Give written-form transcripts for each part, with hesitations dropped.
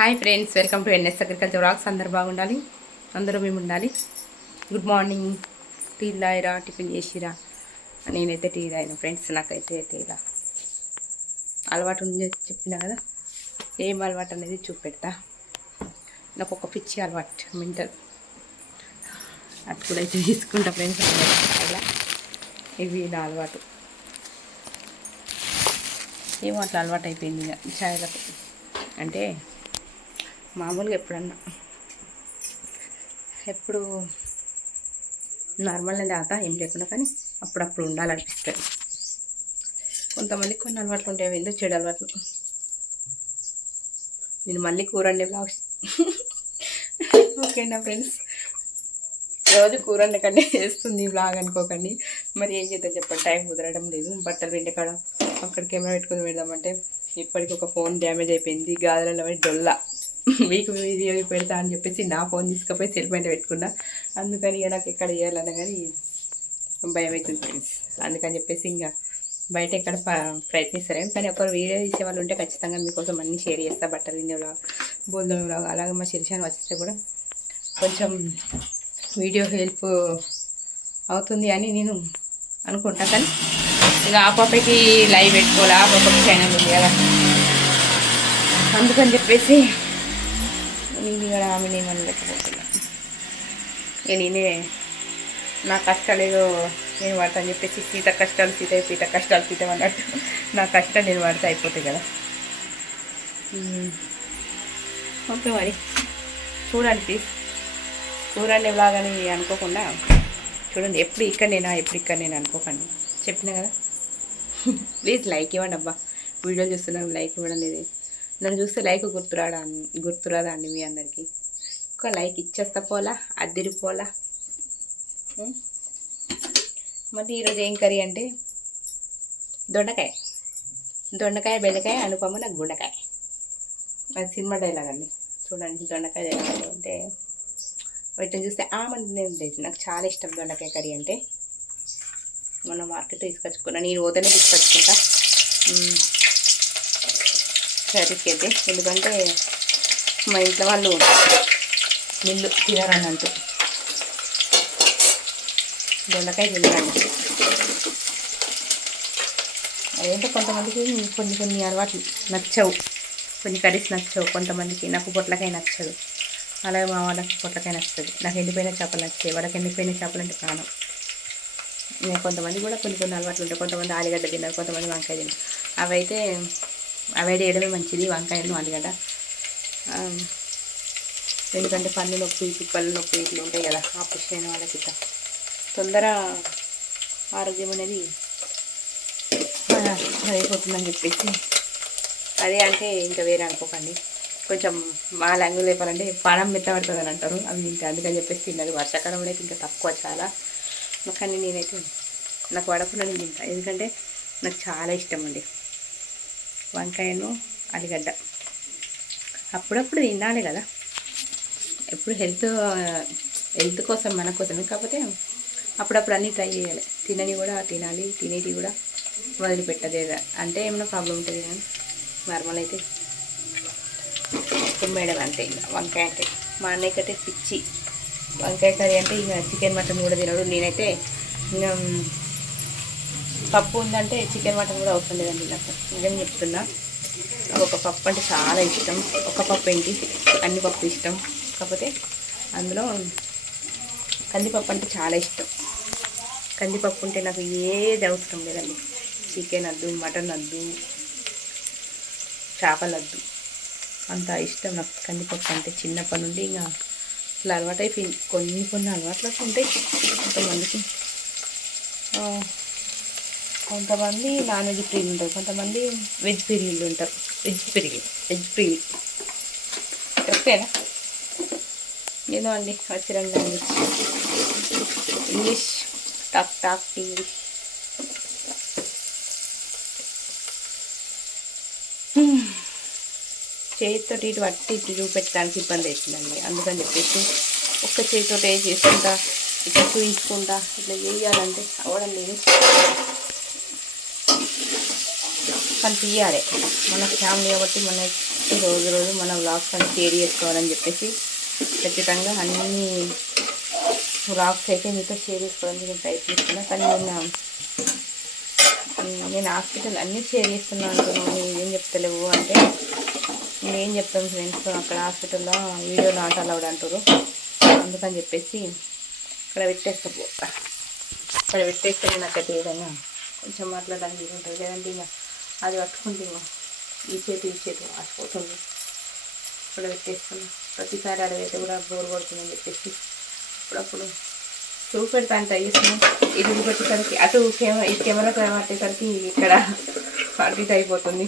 Hi friends, welcome to NS agriculture vlogs. అందరు బాగుండాలి, అందరూ మేము ఉండాలి. Good morning. టీ తాగిరా, టిఫిన్ చేసిరా? నేనైతే టీ తాగిన ఫ్రెండ్స్. నాకైతే టీలా అలవాటు ఉంది చెప్పినా కదా. ఏం అలవాటు అనేది చూపెడతా. నాకు ఒక పిచ్చి అలవాటు, మెంటల్ అట్టుడైతే తీసుకుంటా ఫ్రెండ్స్. అలా ఇవి నా అలవాటు. ఏమో అట్లా అలవాటు అయిపోయింది ఇక ఛాయలకు. అంటే మామూలుగా ఎప్పుడు నార్మల్గా తాత ఏం లేకుండా, కానీ అప్పుడప్పుడు ఉండాలనిపిస్తుంది. కొంతమందికి కొన్ని అలవాట్లు ఉంటాయి, ఎందుకు చెడు అలవాట్లు. నేను మళ్ళీ కూరండి బ్లాగ్స్ ఓకేనా ఫ్రెండ్స్? రోజు కూరండి కంటే చేస్తుంది బ్లాగ్ అనుకోకండి. మరి ఏం చేద్దాం చెప్పండి, టైం కుదరడం లేదు. బట్టలు వెండి కాడ అక్కడ కెమెరా పెట్టుకుని పెడదామంటే ఇప్పటికి ఒక ఫోన్ డ్యామేజ్ అయిపోయింది. గాజులలో డొల్లా మీకు వీడియో పెడతా అని చెప్పేసి నా ఫోన్ తీసుకుపోయి సెల్మెంట్ పెట్టుకున్నా. అందుకని నాకు ఎక్కడ చేయాలన్నా కానీ భయం అవుతుంది ఫ్రెండ్స్. అందుకని చెప్పేసి ఇంకా బయట ఎక్కడ ప్రయత్నిస్తారేం, కానీ ఒకరు వీడియో తీసే వాళ్ళు ఉంటే ఖచ్చితంగా మీకోసం అన్నీ షేర్ చేస్తా. బట్టలు విండేలా, బోల్డోలా, అలాగే మా శిరీషాన్ని వస్తే కూడా కొంచెం వీడియో హెల్ప్ అవుతుంది అని నేను అనుకుంటా. కానీ ఇక ఆ పాపకి లైవ్ పెట్టుకోవాలి, ఆ పాపకి ఛానల్ ఉంది కదా, అందుకని చెప్పేసి నేను ఇక్కడ ఆమె నేను లేకపోతున్నా. నేనే నా కష్టాలు ఏదో నేను పడతా అని చెప్పేసి సీత కష్టాలు సీత కష్టాలు సీత అన్నట్టు నా కష్టాలు నేను పడితే అయిపోతాయి కదా. ఓకే మరి చూడండి ప్లీజ్, చూడండి ఎలాగని అనుకోకుండా చూడండి. ఎప్పుడు ఇక్కడ నేను అనుకోకండి, చెప్పినా కదా. ప్లీజ్ లైక్ ఇవ్వండి అబ్బా. వీడియోలు చూస్తున్నాను, లైక్ ఇవ్వడం లేదు. నన్ను చూస్తే లైక్ గుర్తురాదా అండి మీ అందరికీ? ఒక లైక్ ఇచ్చేస్తా పోలా, అద్దిరిపోలా. మరి ఈరోజు ఏం కర్రీ అంటే దొండకాయ బెండకాయ అనుపమ నాకు గుండకాయ. అది సినిమా డైలాగ్ అండి. చూడండి దొండకాయ డైలాగ్ అంటే వీటిని చూస్తే మంది ఉండేది. నాకు చాలా ఇష్టం దొండకాయ కర్రీ అంటే. మొన్న మార్కెట్ తీసుకొచ్చుకున్నా, నేను పోతేనే తీసుకొచ్చుకుంటా కర్రీకి అయితే. ఎందుకంటే మా ఇంట్లో వాళ్ళు నిల్లు తినారన్నట్టు దొండకాయ తినరండి. అదేంటో కొంతమందికి కొన్ని అలవాట్లు నచ్చవు, కొన్ని కర్రీస్ నచ్చవు కొంతమందికి. నాకు పొట్లకాయ నచ్చదు, అలాగే మా వాళ్ళకి పొట్లకాయ నచ్చుతుంది. నాకు ఎండిపోయిన చేపలు నచ్చాయి, వాళ్ళకి ఎండిపోయిన చేపలు అంటే ప్రాణం. కొంతమంది కూడా కొన్ని అలవాట్లు ఉంటాయి. కొంతమంది ఆలుగడ్డ తిన్నారు, కొంతమంది వంకాయ తిన్నారు. అవైతే అవాయిడ్ చేయడమే మంచిది, వంకాయను ఆలుగడ్డ. ఎందుకంటే పన్ను నొప్పి, పిప్పలు నొప్పి ఇట్లా ఉంటాయి కదా, ఆపరేషన్ అయిన వాళ్ళకి ఇట్లా తొందర ఆరోగ్యం అనేది అయిపోతుందని చెప్పేసి. అదే అంటే ఇంకా వేరే అనుకోకండి. కొంచెం మా లాంగ్వేజ్ చెప్పాలంటే పానం మెత్తబడుతుంది అని అంటారు. అవి ఇంకా అందుకని చెప్పేసి తిన్నది. వర్షాకాలంలో అయితే ఇంకా తక్కువ చాలా. కానీ నేనైతే నాకు పడకుండా నేను తింటా, ఎందుకంటే నాకు చాలా ఇష్టం అండి వంకాయను ఆలుగడ్డ. అప్పుడప్పుడు తినాలి కదా, ఎప్పుడు హెల్త్ కోసం మన కోసమే. కాకపోతే అప్పుడప్పుడు అన్నీ ట్రై చేయాలి. తినని కూడా తినాలి, తినేటి కూడా వదిలిపెట్టదే. అంటే ఏమైనా ప్రాబ్లం ఉంటుంది కానీ నార్మల్ అయితే మేడం అంటే ఇంకా వంకాయ అంటే మా అన్నయ్యకైతే పిచ్చి. వంకాయ కర్రీ అంటే ఇంకా చికెన్ మటన్ కూడా తినడు. నేనైతే ఇంకా పప్పు ఉందంటే చికెన్ మటన్ కూడా అవసరం లేదండి నాకు. నిజం చెప్తున్నా, నాకు ఒక పప్పు అంటే చాలా ఇష్టం. ఒక పప్పు ఏంటి, అన్ని పప్పు ఇష్టం. కాకపోతే అందులో కందిపప్పు అంటే చాలా ఇష్టం. కందిపప్పు ఉంటే నాకు ఏది అవసరం లేదండి. చికెన్ వద్దు, మటన్ వద్దు, చేపలు వద్దు, అంత ఇష్టం నాకు కందిపప్పు అంటే. చిన్నప్పటి నుండి ఇంకా అట్లా అలవాటు అయిపోయింది. కొన్ని అలవాట్లు ఉంటాయి కొంతమందికి. కొంతమంది నాన్ వెజ్ ప్రియులు ఉంటారు, కొంతమంది వెజ్ ప్రియులు ఉంటారు. వెజ్ ప్రియులు కరెక్టేనా? ఏదో అండి వచ్చిరండి లాంగ్వేజ్, ఇంగ్లీష్ టాక్ ఇంగ్లీష్. చేతితో ఇటు పట్టి ఇటు చూపెట్టడానికి ఇబ్బంది అవుతుందండి. అందుకని చెప్పేసి ఒక్క చేతితో చేసుకుంటా, ఇట్లా చూపించుకుంటా ఇట్లా చేయాలంటే అవ్వడం లేదు. కానీ తీయాలి, మన ఫ్యామిలీ కాబట్టి మన చెప్పేసి రోజు రోజు మన వ్లాగ్స్ అన్ని షేర్ చేసుకోవాలని చెప్పేసి ఖచ్చితంగా అన్ని వ్లాగ్స్ అయితే మీతో షేర్ చేసుకోవడానికి నేను ప్రయత్నిస్తున్నా. కానీ నేను హాస్పిటల్ అన్నీ షేర్ చేస్తున్నాను అంటున్నాను, ఏం చెప్తలేవు అంటే నేనేం చెప్తాను ఫ్రెండ్స్, అక్కడ హాస్పిటల్లో వీడియో నాట్ అలౌడ్ అంటారు. అందుకని చెప్పేసి ఇక్కడ పెట్టేస్తా ఇక్కడ పెట్టేస్తే నాకైతే ఏదైనా కొంచెం మాట్లాడడానికి ఉంటుంది. లేదంటే ఇంకా అది పట్టుకుంటే ఈ చేతి ఆసిపోతుంది. ఇక్కడ పెట్టేస్తాను. ప్రతిసారి అడగైతే కూడా బోర్ కొడుతుందని చెప్పేసి అప్పుడప్పుడు చూపెడతాను ట్రై చేస్తున్నాను. ఇది పెట్టేసరికి అటు ఈ కెమెరా పట్టేసరికి ఇక్కడ అటు ఇటు అయిపోతుంది.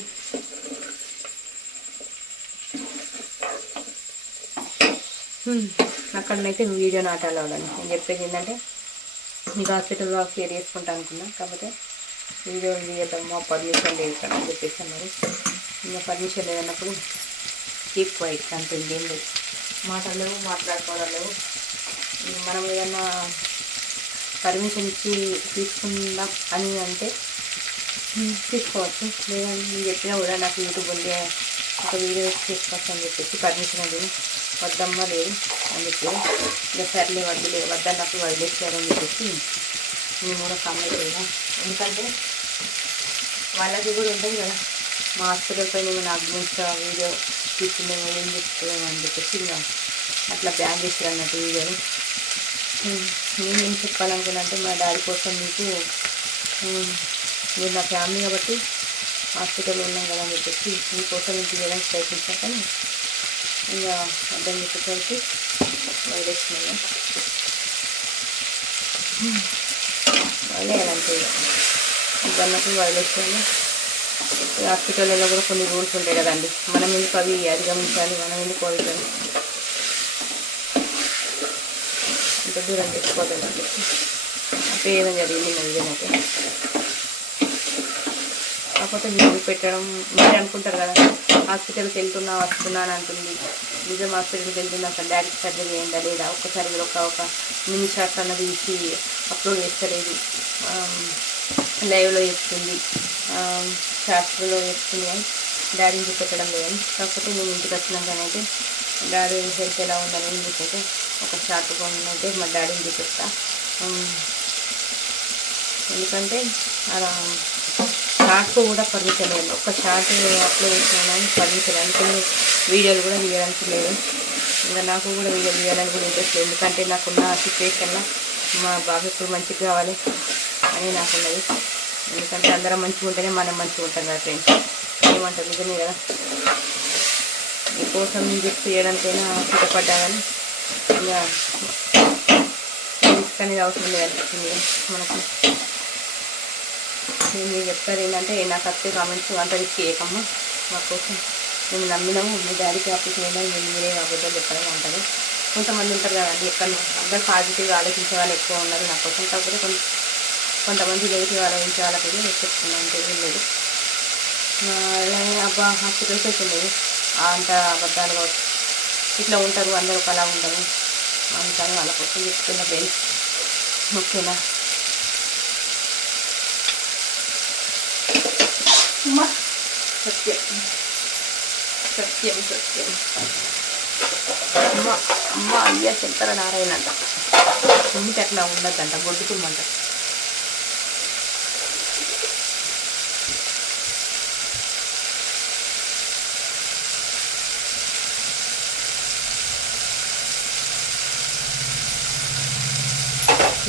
అక్కడనైతే వీడియో నాట్ అలౌడ్ అని నేను చెప్పేది ఏంటంటే మీకు హాస్పిటల్లో షేర్ చేసుకుంటా అనుకున్నా, కాకపోతే వీడియో తీయడమ్మా పర్మిషన్ లేదు ఇక్కడ అని చెప్పేసి అన్నారు. ఇంకా పర్మిషన్ లేదన్నప్పుడు కీప్ క్వైట్ అంత ఇంకేం లేదు. మాటలేవు, మాట్లాడుకోవడం లేవు. మనం ఏదన్నా పర్మిషన్ ఇచ్చి తీసుకుందాం అని అంటే తీసుకోవచ్చు. లేదంటే నేను చెప్పినా కూడా నాకు యూట్యూబ్ ఉంది ఒక వీడియో చేసుకోవచ్చు అని చెప్పేసి పర్మిషన్ అది వద్దమ్మా లేదు అని చెప్పి ఇంకా సర్లే వద్దన్నప్పుడు వదిలేసారని చెప్పేసి నేను కూడా కమెంట్ చేయడం. ఎందుకంటే వాళ్ళకి కూడా ఉంటుంది కదా, మా హాస్పిటల్ పైన ఏమైనా అగ్నిస్ట్ వీడియో తీసుకునేమో ఏం చెప్తామో అని చెప్పేసి ఇంకా అట్లా బ్యాన్ చేశారు అన్నట్టు వీడియోని. నేను ఏం చెప్పాలనుకున్నా అంటే మా డాడీ కోసం మీకు మీరు నా ఫ్యామిలీ కాబట్టి హాస్పిటల్లో ఉన్నాం కదా అని చెప్పేసి మీకోసం మీకు చేయడానికి ప్రయత్నిస్తాను. కానీ ఇంకా అర్థం చెప్పేసరికి వదిలేస్తున్నాను. వదిలేయాలంటే ఇదన్నప్పుడు వదిలేస్తాను. హాస్పిటల్లో కూడా కొన్ని రూల్స్ ఉంటాయి కదండి, మనం ఎందుకు అవి అధిగమించాలి, మనం ఎందుకు వదులుతాం, అంత దూరం తెచ్చిపోతుంది అని చెప్పి అంటే ఏదో జరిగింది నిజమైతే. కాకపోతే మీరు పెట్టడం మీరే అనుకుంటారు కదా హాస్పిటల్కి వస్తున్నాను అంటుంది, నిజం హాస్పిటల్కి వెళ్తున్నా అసలు డాడీకి సర్జరీ అయిందా లేదా, ఒక్కసారి మీరు ఒక మినీ షార్ట్స్ అన్నది ఇచ్చి అప్లోడ్ చేస్తలేదు, లైవ్లో చెప్తుంది, షార్ట్స్లో చెప్తుంది అని డాడీని చూపెట్టడం లేదని. కాకపోతే నేను ఇంటికి వచ్చినాకనైతే డాడీ హెల్త్ ఎలా ఉందని మీకైతే ఒక షార్ట్ అయితే మా డాడీని చూపిస్తా. ఎందుకంటే షార్ట్కు కూడా పర్మిషన్ లేదు, ఒక్క షార్ట్ అప్లోడ్ చేసినామని పర్మిషన్ అనుకున్న వీడియోలు కూడా తీయడానికి లేదు. ఇంకా నాకు కూడా వీడియో తీయాలని కూడా ఇంట్రెస్ట్ లేదు. ఎందుకంటే నాకున్న సిచ్యువేషన్లో మా బాబు ఎప్పుడు మంచిగా కావాలి అని నాకున్నది. ఎందుకంటే అందరం మంచిగా ఉంటేనే మనం మంచిగా ఉంటాం కదా ఫ్రెండ్స్, ఏమంటారు నిజమే కదా. మీకోసం గిఫ్ట్ చేయడానికైనా సిద్ధపడ్డా కానీ ఇంకా రిస్క్ అనేది అవసరం లేదనిపిస్తుంది మనకు. మీరు చెప్తారు ఏంటంటే నాకు వస్తే కామెంట్స్ అంత రిస్క్ చేయకమ్మా, మా కోసం మేము నమ్మినాము, మీ డాడీకి ఆపరేషన్ అయినా మీరే అబద్ధాలు చెప్పడం అంటారు. కొంతమంది ఉంటారు కదండి, ఎక్కడ అందరూ పాజిటివ్గా ఆలోచించే వాళ్ళు ఎక్కువ ఉన్నారు నా కోసం. కాకపోతే కొంతమంది నెగిటివ్ ఆలోచించే వాళ్ళకైతే నేను చెప్తున్నాను, అంటే లేదు అలాగే అబ్బా హాస్పిటల్స్ అయితే లేదు అంత అబద్ధాలుగా ఇట్లా ఉంటారు, అందరూ ఒకలా ఉండరు అంటారు, వాళ్ళ కోసం చెప్తున్న ఫ్రెండ్స్. ఓకేనా, సత్యం సత్యం సత్యం అమ్మ అయ్యా శంకర నారాయణ అంట, తుమ్మికి అట్లా ఉండద్దంట, బొడ్డు తుమ్మంట.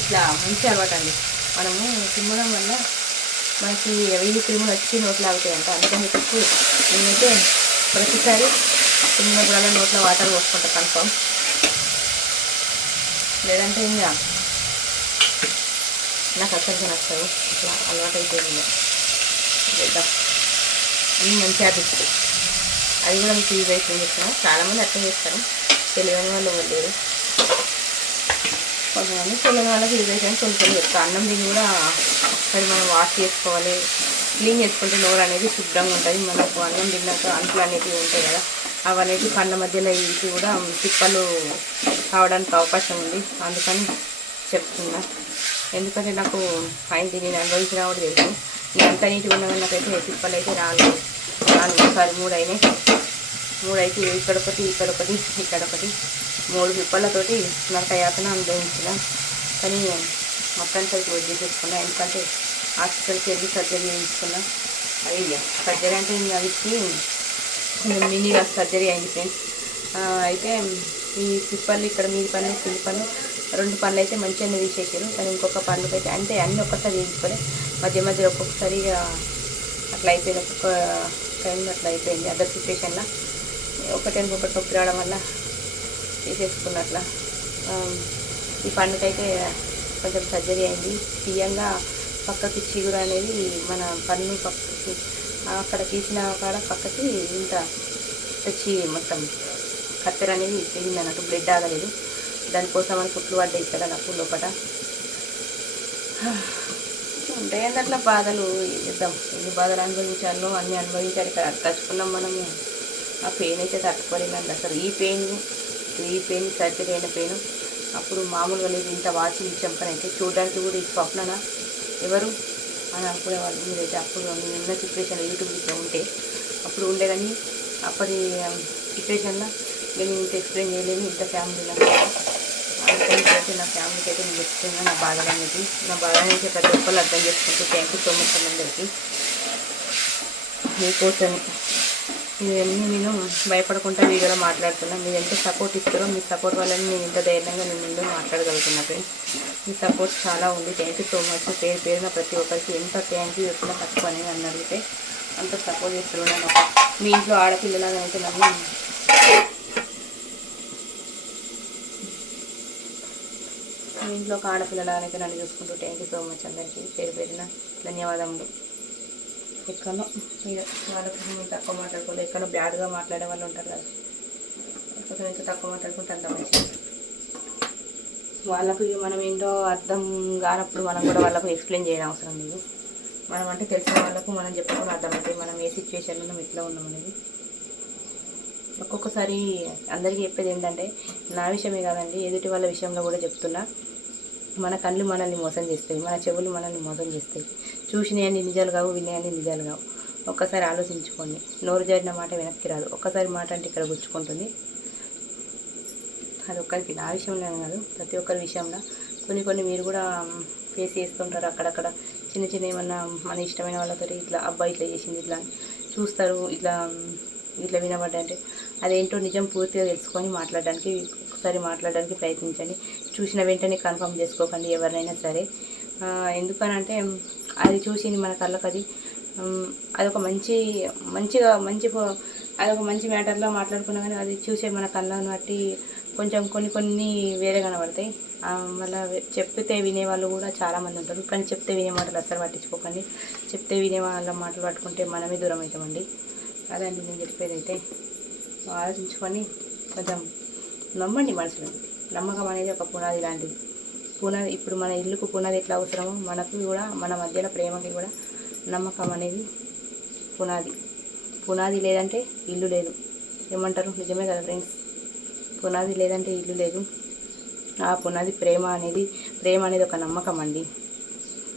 ఇట్లా మంచి అలవాటు అండి, మనము తుమ్మడం వల్ల మనకి 1000 క్రిములు వచ్చి నోట్లు ఆగుతాయంట. అందుకని చెప్పి నేనైతే ప్రతిసారి తుమ్మినప్పుడల్లా నోట్లో వాటర్ పోసుకుంటా కన్ఫర్మ్, లేదంటే ఇంకా నాకు అసలు నచ్చదు. ఇట్లా అలవాటు అయిపోయింది చేద్దాం, అన్నీ మంచి హ్యాబిట్స్. అది కూడా మీకు యూజ్ అయిపోయింది చెప్తున్నా. చాలామంది అర్థం చేస్తారు, తెలియని వాళ్ళు లేరు, కొంతమంది తెలియని వాళ్ళకి యూజ్ అయిపోయింది. కొన్ని చెప్తాను. అన్నం దీన్ని కూడా ఒకసారి మనం వాష్ చేసుకోవాలి, క్లీన్ చేసుకుంటే నోరు అనేది శుభ్రంగా ఉంటుంది. మనకు అన్నం తిన్నాక అంట్లు అనేవి ఉంటాయి కదా, అవనేవి కళ్ళ మధ్యలో ఇవి కూడా తిప్పలు కావడానికి అవకాశం ఉంది. అందుకని చెప్తున్నా, ఎందుకంటే నాకు అయింది, నేను అనుభవించినా కూడా తెలుసు. నేను ఎంత నీట్గా ఉన్నా నాకైతే తిప్పలు అయితే రాను ఒకసారి 3 అయినాయి. 3 అయితే ఇక్కడొకటి ఇక్కడొకటి ఇక్కడొకటి 3 పిప్పళ్ళతోటి నరకయాతన అనుభవించిన. కానీ మొత్తానికి అయితే వదిలేసేసుకున్నా. ఎందుకంటే హాస్పిటల్కి వెళ్ళి సర్జరీ చేయించుకున్నా. అది సర్జరీ అంటే ఇంకా అవికి మినీగా సర్జరీ అయింది ఫ్రెండ్స్. అయితే ఈ పిప్పళ్ళు ఇక్కడ మీది పన్ను కింది పన్ను 2 పనులు అయితే మంచిగా తీసేసారు. కానీ ఇంకొక పన్నుకి అయితే అంటే అన్నీ ఒక్కసారి చేయించుకోలే, మధ్య మధ్యలో ఒక్కొక్కసారి అట్లా అయిపోయింది. ఒక్కొక్క టైంలో అట్లా అయిపోయింది. అదర్ సిచ్యువేషన్లో ఒకటి నొప్పి రావడం వల్ల తీసేసుకున్నట్లా. ఈ పన్నుకైతే కొంచెం సర్జరీ అయింది. తీయంగా పక్కకి చిగురు అనేది మన పన్ను పక్కకి అక్కడ తీసిన కాడ పక్కకి ఇంత తెచ్చి మొత్తం కత్తెర అనేది తెగింది అన్నట్టు, బ్లడ్ ఆగలేదు. దానికోసం అని కుట్లు పడ్డాయి ఇక్కడ నాకు లోపల. ఉంటాయండి అట్లా బాధలు. చేద్దాం, ఎన్ని బాధలు అనుభవించాలో అన్నీ అనుభవించాలి. ఇక్కడ తచ్చుకున్నాం మనము. ఆ పెయిన్ అయితే తట్టుకోలేనండి అసలు. ఈ పెయిన్ సర్జరీ అయిన పెయిన్ అప్పుడు మామూలుగా లేదు. ఇంత వాచి చెంపనైతే చూడడానికి కూడా ఈ స్వప్నన ఎవరు అని అనుకునేవాళ్ళు. మీరైతే అప్పుడు నిన్న సిచ్యువేషన్లో యూట్యూబ్ ఇట్లా ఉంటే అప్పుడు ఉండే, కానీ అప్పటి సిచ్యువేషన్లో నేను ఇంత ఎక్స్ప్లెయిన్ చేయలేను. ఇంత ఫ్యామిలీలో అందుకని నా ఫ్యామిలీకి అయితే నేను చెప్తున్నా నా బాధలు అనేది. నా బాధ అనేది ప్రతి ఒక్కళ్ళు అర్థం చేసుకుంటూ థ్యాంక్ యూ సో మచ్ అందరికీ. మీకోసం ఇవన్నీ నేను భయపడకుండా వీడియోలో మాట్లాడుతున్నాను. మీరు ఎంత సపోర్ట్ ఇస్తారో మీ సపోర్ట్ వల్ల నేను ఇంత ధైర్యంగా నేను ముందు మాట్లాడగలుగుతున్నా ఫ్రెండ్స్. మీ సపోర్ట్ చాలా ఉంది. Thank you so much. పేరున ప్రతి ఒక్కరికి ఎంత థ్యాంక్ యూ చెప్పినా తక్కువ అని నన్ను అడిగితే అంత సపోర్ట్ చేస్తున్నాను. మీ ఇంట్లో ఆడపిల్లలాగా అయితే నన్ను మీ ఇంట్లో ఒక ఆడపిల్లలాగా అయితే నన్ను చూసుకుంటూ థ్యాంక్ యూ సో మచ్ అందరికీ పేరున ధన్యవాదములు. ఎక్కడో వాళ్ళ కోసం తక్కువ మాట్లాడుకోలేదు, ఎక్కడో బ్యాడ్గా మాట్లాడే వాళ్ళు ఉంటారు కదా, కొంచెం ఇంత తక్కువ మాట్లాడుకుంటే అంత మంచిది. వాళ్ళకు మనం ఏంటో అర్థం కానప్పుడు మనం కూడా వాళ్ళకు ఎక్స్ప్లెయిన్ చేయడం అవసరం లేదు. మనం అంటే తెలిసిన వాళ్ళకు మనం చెప్పుకుని అర్థమవుతాయి మనం ఏ సిచ్యువేషన్లో మనం ఎట్లా ఉన్నాం అనేది. ఒక్కొక్కసారి అందరికీ చెప్పేది ఏంటంటే నా విషయమే కాదండి, ఎదుటి వాళ్ళ విషయంలో కూడా చెప్తున్నా. మన కళ్ళు మనల్ని మోసం చేస్తాయి, మన చెవులు మనల్ని మోసం చేస్తాయి. చూసినవన్నీ నిజాలు కావు, వినయన్నీ నిజాలు కావు. ఒక్కసారి ఆలోచించుకోండి. నోరు జారిన మాట వెనక్కి రాదు. ఒక్కసారి మాట అంటే ఇక్కడ గుచ్చుకుంటుంది. అది ఒక్కరికి నా విషయంలో కాదు, ప్రతి ఒక్కరి విషయంలో కొన్ని మీరు కూడా ఫేస్ చేస్తుంటారు. అక్కడక్కడ చిన్న ఏమన్నా మన ఇష్టమైన వాళ్ళతో ఇట్లా అబ్బాయి ఇట్లా చేసింది ఇట్లా చూస్తారు. ఇట్లా వినబడ్డంటే అదేంటో నిజం పూర్తిగా తెలుసుకొని ఒకసారి మాట్లాడడానికి ప్రయత్నించండి. చూసిన వెంటనే కన్ఫర్మ్ చేసుకోకండి ఎవరినైనా సరే. ఎందుకనంటే అది చూసింది మన కళ్ళకు అదొక అదొక మంచి మ్యాటర్లో మాట్లాడుకున్నా కానీ అది చూసే మన కళ్ళను బట్టి కొంచెం కొన్ని వేరే కనబడతాయి. మళ్ళీ చెప్తే వినేవాళ్ళు కూడా చాలామంది ఉంటారు. కానీ చెప్తే వినే మాటలు అసలు పట్టించుకోకండి. చెప్తే వినే వాళ్ళ మాటలు పట్టుకుంటే మనమే దూరం అవుతామండి. అదండి నేను చెప్పేది. అయితే ఆలోచించుకొని కొంచెం నమ్మండి మనసులో. నమ్మకం అనేది ఒక పునాది లాంటిది. ఇప్పుడు మన ఇల్లుకు పునాది ఎట్లా అవసరమో మనకు కూడా మన మధ్యలో ప్రేమకి కూడా నమ్మకం అనేది పునాది లేదంటే ఇల్లు లేదు. ఏమంటారు? నిజమే కదా ఫ్రెండ్స్. పునాది లేదంటే ఇల్లు లేదు. ఆ పునాది ప్రేమ అనేది ఒక నమ్మకం అండి.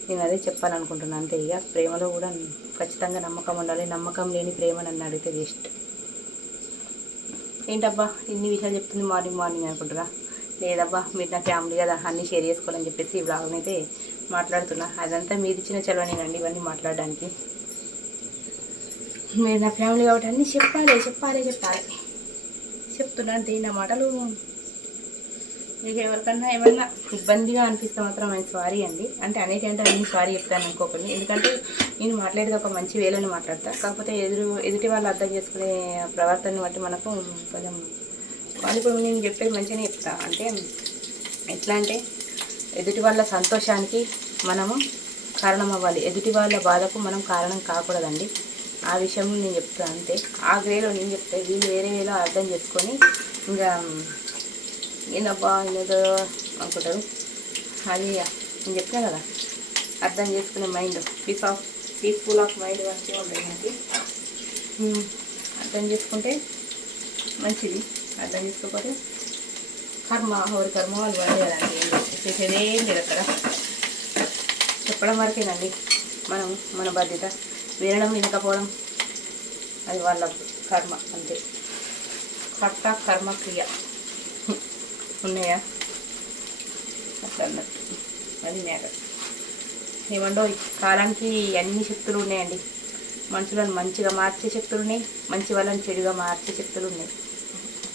నేను అదే చెప్పాలనుకుంటున్నాను అంతే. ఇక ప్రేమలో కూడా ఖచ్చితంగా నమ్మకం ఉండాలి. నమ్మకం లేని ప్రేమ నన్ను అడిగితే వేస్ట్. ఏంటబ్బా ఇన్ని విషయాలు చెప్తుంది మార్నింగ్ అనుకుంటున్నా? లేదబ్బా మీరు నా ఫ్యామిలీ కదా అన్నీ షేర్ చేసుకోవాలని చెప్పేసి ఈ బ్లాగ్ని అయితే మాట్లాడుతున్నా. అదంతా మీరు ఇచ్చిన చలవనేనండి ఇవన్నీ మాట్లాడడానికి. మీరు నా ఫ్యామిలీ కాబట్టి అన్నీ చెప్పాలి చెప్తున్నా అంతే. నా మాటలు మీకు ఎవరికన్నా ఏమన్నా ఇబ్బందిగా అనిపిస్తే మాత్రం ఆయన సారీ అండి. అంటే అనేకంటే అన్ని సారీ చెప్తాను అనుకోకండి. ఎందుకంటే నేను మాట్లాడేది ఒక మంచి వేలోనే మాట్లాడతా. కాకపోతే ఎదుటి వాళ్ళు అర్థం చేసుకునే ప్రవర్తనని బట్టి మనకు కొంచెం వాళ్ళు ఇప్పుడు నేను చెప్పేది మంచిగానే చెప్తా. అంటే ఎట్లా అంటే ఎదుటి వాళ్ళ సంతోషానికి మనము కారణం అవ్వాలి, ఎదుటి వాళ్ళ బాధకు మనం కారణం కాకూడదండి. ఆ విషయం నేను చెప్తాను అంతే. ఆ గ్రేలో నేను చెప్తే వీళ్ళు వేరే వేలో అర్థం చేసుకొని ఇంకా ఏందబ్బా ఏదో అనుకుంటారు. అది నేను చెప్పినా కదా, అర్థం చేసుకునే మైండ్ పీస్ఫుల్ ఆఫ్ మైండ్ మంచిగా ఉంటుంది మనకి. అర్థం చేసుకుంటే మంచిది, అర్థం చేసుకోకపోతే ఎవరి కర్మ వాళ్ళు పడేయాలండి. చేసేది ఏం లేదు అక్కడ. చెప్పడం వరకేనండి మన బాధ్యత. వినడం వినకపోవడం అది వాళ్ళ కర్మ అంతే. కర్త కర్మ క్రియ ఉన్నాయా అట్లా అన్నట్టు. అది మ్యాటర్. ఏమండో కాలానికి అన్ని శక్తులు ఉన్నాయండి. మనుషులను మంచిగా మార్చే శక్తులు ఉన్నాయి, మంచి వాళ్ళని చెడుగా మార్చే శక్తులు ఉన్నాయి.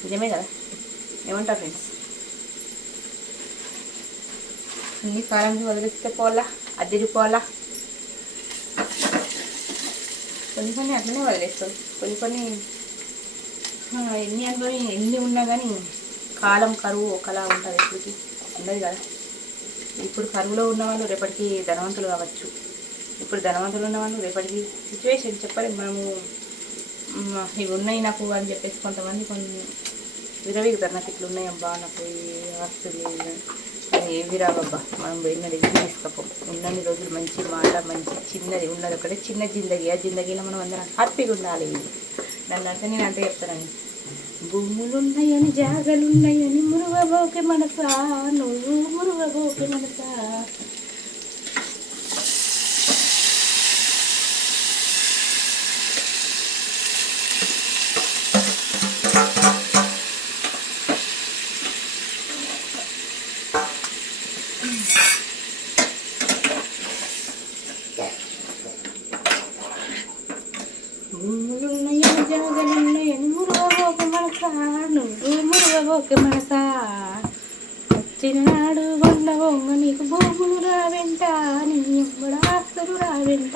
నిజమే కదా? ఏమంటారు ఫ్రెండ్స్? అన్ని కాలానికి వదిలిస్తే పోవాలా, అదిరిపోవాలా. కొన్ని కొన్ని అట్లనే వదిలేస్తాం, కొన్ని కొన్ని ఎన్ని అనుభవం ఎన్ని ఉన్నా కానీ కాలం కరువు ఒకలా ఉంటుంది, ఎప్పటికీ ఉండదు కదా. ఇప్పుడు కరువులో ఉన్నవాళ్ళు రేపటికి ధనవంతులు కావచ్చు, ఇప్పుడు ధనవంతులు ఉన్నవాళ్ళు రేపటికి సిచ్యువేషన్ చెప్పలేము మనము. ఇవి ఉన్నాయి నాకు అని చెప్పేసి కొంతమంది కొన్ని విరవీగుతారు. నాకు ఇట్లా ఉన్నాయి అబ్బా, నాకు ఆస్తులు ఏవి రావబ్బా, మనం పోయినది ఏవి తీసుకపోం. ఉన్నన్ని రోజులు మంచి మాట, మంచి చిన్నది ఉన్నది ఒకటే చిన్న జిందగీ. ఆ జిందగీలో మనం అందరం హ్యాపీగా ఉండాలి. నన్ను అంటే నేను అంటే చెప్తానండి, భూములున్నాయని జాగలున్నాయని మురుగబోకే మనసా, నువ్వు మురుగబోకే మనసా. భూములున్నాయని జాగలున్నాయని మురుగబోకే మనసా, నువ్వు మురుగబోకే మనసా. వచ్చినాడు వండవొంగ నీకు భూములు రావెంట, నీ ఆస్తులు రావెంట.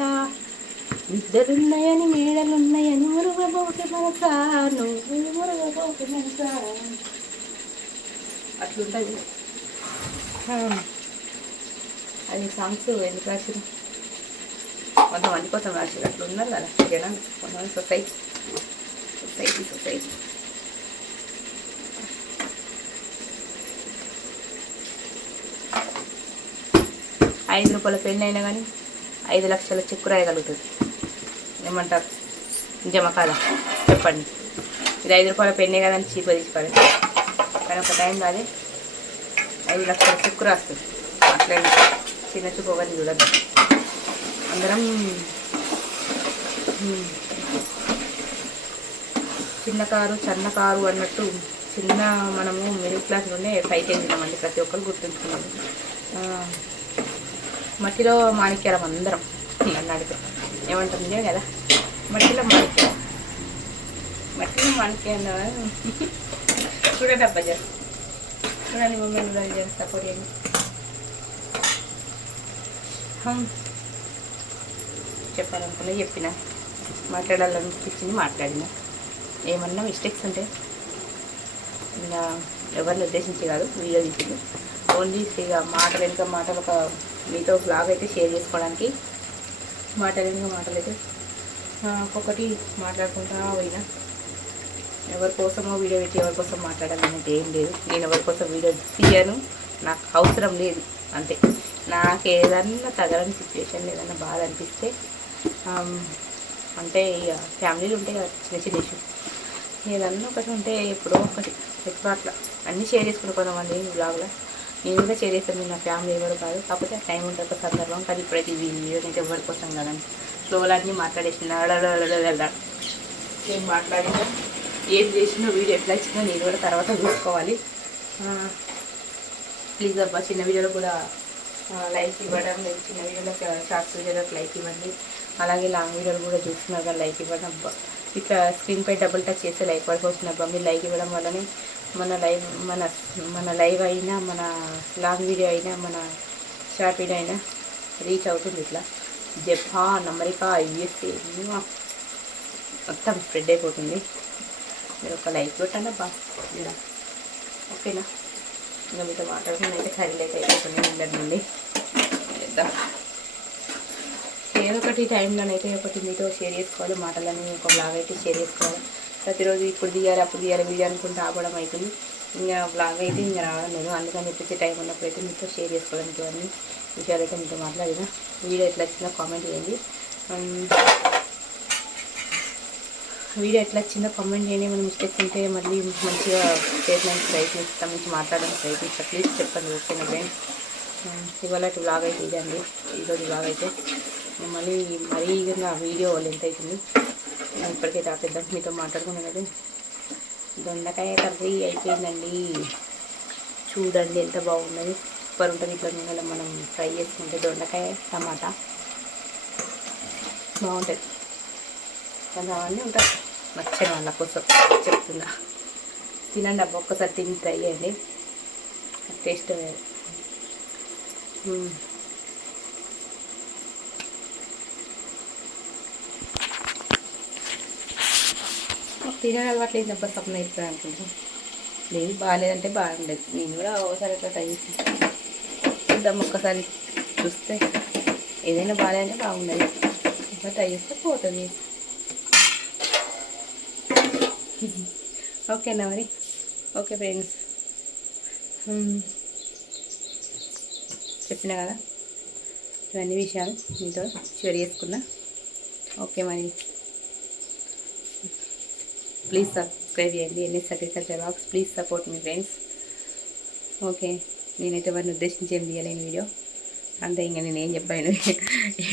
ఇద్దరున్నాయని మేడలున్నాయని మురుగబోకే మనసా, నువ్వు మురుగబోకే మనసా. అట్లుంటుంది. అది సాంగ్స్ ఎందుకు రాసిన? కొంతమంది కోసం రాశారు. అట్లా ఉన్నారు కదా జనాలు, కొంతమంది సొసైటీ. 5 రూపాయల పెన్ను అయినా కానీ 5 లక్షల చెక్కు రాయగలుగుతుంది. ఏమంటారు? నిజమా కాదా చెప్పండి? ఇది 5 రూపాయల పెన్నే కదని చీప్గా తీసుకోవాలి, కానీ ఒక టైం కాదే 5 లక్షల చెక్కు రాస్తుంది. అట్లే చిన్న చూపు ఒకరిని చూడద్దు. అందరం చిన్న కారు సన్న కారు అన్నట్టు చిన్న మనము మిడిల్ క్లాస్ నుండే ఫైట్ చేసినామండి. ప్రతి ఒక్కరు గుర్తుంచుకున్నాము. మట్టిలో మాణిక్యాలం అందరం నన్ను అడిగితే ఏమంటుంది కదా, మట్టిలో మాణిక్యాలం, మట్టిలో మాణిక్యాల. చూడండి అబ్బా జర, చూడండి మమ్మల్ని సపోర్ట్ చేయండి. చెప్పాలనుకున్నా చెప్పిన, మాట్లాడాలనిపించింది మాట్లాడిన. ఏమన్నా మిస్టేక్స్ ఉంటే ఇంకా ఎవరిని ఉద్దేశించి కాదు, వీడియో తీసింది ఓన్లీ ఇక మాటలు వెనుక మాటలు ఒక మీతో బ్లాగ్ అయితే షేర్ చేసుకోవడానికి. మాటలు వెనుక మాటలు అయితే ఒక్కొక్కటి మాట్లాడుకుంటా పోయినా. ఎవరి కోసమో వీడియో పెట్టి ఎవరి కోసం మాట్లాడాలనేది ఏం లేదు. నేను ఎవరి కోసం వీడియో తీయను, నాకు అవసరం లేదు అంతే. నాకు ఏదన్నా తగలని సిచ్యువేషన్ ఏదన్నా బాధ అనిపిస్తే అంటే ఇక ఫ్యామిలీలు ఉంటాయి కదా చిన్న చిన్న ఇష్యూ, ఏదన్నా ఒకటి ఉంటే ఎప్పుడో ఒకటి ఎప్పుడో అట్లా అన్నీ షేర్ చేసుకుని కొంతమంది బ్లాగ్లో నేను కూడా షేర్ చేస్తాను. నా ఫ్యామిలీ ఎవరు కాదు, కాకపోతే టైం ఉంటుంది ఒక సందర్భం. కానీ ఇప్పుడైతే ఈ వీడియో అయితే ఎవరి కోసం కదండి. ఫ్లోలో అన్నీ మాట్లాడేసిన ఏం మాట్లాడినా ఏం చేసినా వీడియో ఎట్లా ఇచ్చినా నేను కూడా తర్వాత చూసుకోవాలి. ప్లీజ్ అబ్బా చిన్న వీడియోలో కూడా లైక్ ఇవ్వడం, చిన్న వీడియోలకు షార్ట్స్ వీడియోలకు లైక్ ఇవ్వండి. అలాగే లాంగ్ వీడియోలు కూడా చూస్తున్నారు కానీ లైక్ ఇవ్వడం అబ్బా. ఇట్లా స్క్రీన్పై డబుల్ టచ్ చేస్తే లైక్ పడిపోతుంది అబ్బా. మీరు లైక్ ఇవ్వడం వల్లనే మన లైవ్ అయినా, మన లాంగ్ వీడియో అయినా, మన షార్ట్ వీడియో అయినా రీచ్ అవుతుంది. ఇట్లా జపాన్, అమెరికా, యుఎస్ఏ మొత్తం స్ప్రెడ్ అయిపోతుంది. మీరు ఒక లైక్ కొట్టండి అబ్బా ఇలా, ఓకేనా? ఇంకా మీతో మాట్లాడుకుని అయితే కర్రీలు అయితే అయిపోతుంది ఇంటర్ నుండి. ఏదో ఒకటి టైంలోనైతే ఒకటి మీతో షేర్ చేసుకోవాలి, మాటలని ఒక బ్లాగ్ అయితే షేర్ చేసుకోవాలి. ప్రతిరోజు ఇప్పుడు తీయాలి అప్పుడు తీయాలి వీడియో అనుకుంటూ రావడం అవుతుంది. ఇంకా బ్లాగ్ అయితే ఇంకా రావడం లేదు. అందుకని చెప్పేసి టైం ఉన్నప్పుడు అయితే మీతో షేర్ చేసుకోవడానికి అన్ని విషయాలు అయితే మీతో మాట్లాడిన. వీడియో ఎట్లా వచ్చిందో కామెంట్ చేయండి. వీడియో ఎట్లా వచ్చిందో కామెంట్ చేయండి. ఏమైనా మిస్టేక్స్ ఉంటే మళ్ళీ మంచిగా స్టేట్మెంట్స్ ప్రయత్నిస్తాం, మంచి మాట్లాడడానికి ప్రయత్నిస్తాం. ప్లీజ్ చెప్పండి, ఓకేనా ఫ్రెండ్స్? ఇవాళ బ్లాగ్ అయితే ఇదే అండి, ఈరోజు బ్లాగ్ అయితే. మరీ వీడియో లెంత్ అవుతుంది. ఇప్పటికైతే ఆపేద్దాం. మీతో మాట్లాడుకున్నాను కదా దొండకాయ కర్రీ అయిపోయిందండి. చూడండి ఎంత బాగున్నది. సూపర్ ఉంటుంది ఇట్లా నూనెలో మనం ఫ్రై చేసుకుంటే. దొండకాయ టమాటా బాగుంటుంది. కొంచెం అవన్నీ ఉంటాయి నచ్చని వాళ్ళ కోసం చెప్తున్నా. తినండి అబ్బా, ఒక్కసారి తిని ట్రై చేయండి. టేస్ట్ వేరు. తినని అలవాటు లేదు అబ్బా, సప్న అవుతుంది అనుకుంటా. లేదు బాగాలేదంటే బాగుండదు. నేను కూడా ఒకసారి అట్లా ట్రై చేసి చూద్దాం. ఒక్కసారి చూస్తే ఏదైనా బాగాలేదంటే బాగుండదు. ఇంకా ట్రై చేస్తే పోతుంది. ఓకేనా మరి? ఓకే ఫ్రెండ్స్, చెప్పినా కదా ఇవన్నీ విషయాలు మీతో షేర్ చేసుకున్నా. ఓకే మరి, ప్లీజ్ సబ్స్క్రైబ్ చేయండి NS agriculture vlogs. Please support మీ ఫ్రెండ్స్. ఓకే, నేనైతే వారిని ఉద్దేశించి ఏం తీయలేని వీడియో అంతే. ఇంకా నేను ఏం చెప్పాను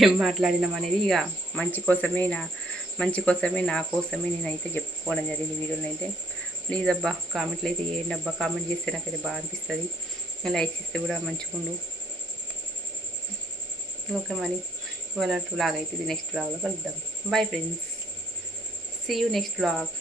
ఏం మాట్లాడినాం అనేది ఇక మంచి కోసమే, నా కోసమే నేనైతే చెప్పుకోవడం జరిగింది వీడియోలో అయితే. ప్లీజ్ అబ్బా కామెంట్లు అయితే చేయండి అబ్బా. కామెంట్ చేస్తే నాకైతే బాగా అనిపిస్తుంది. లైక్స్ ఇస్తే కూడా మంచిగుండు. ఓకే మరి, ఇవాళ వ్లాగ్ అయితే ఇది నెక్స్ట్ వ్లాగ్లో కలుద్దాం. Bye friends, see you next vlog.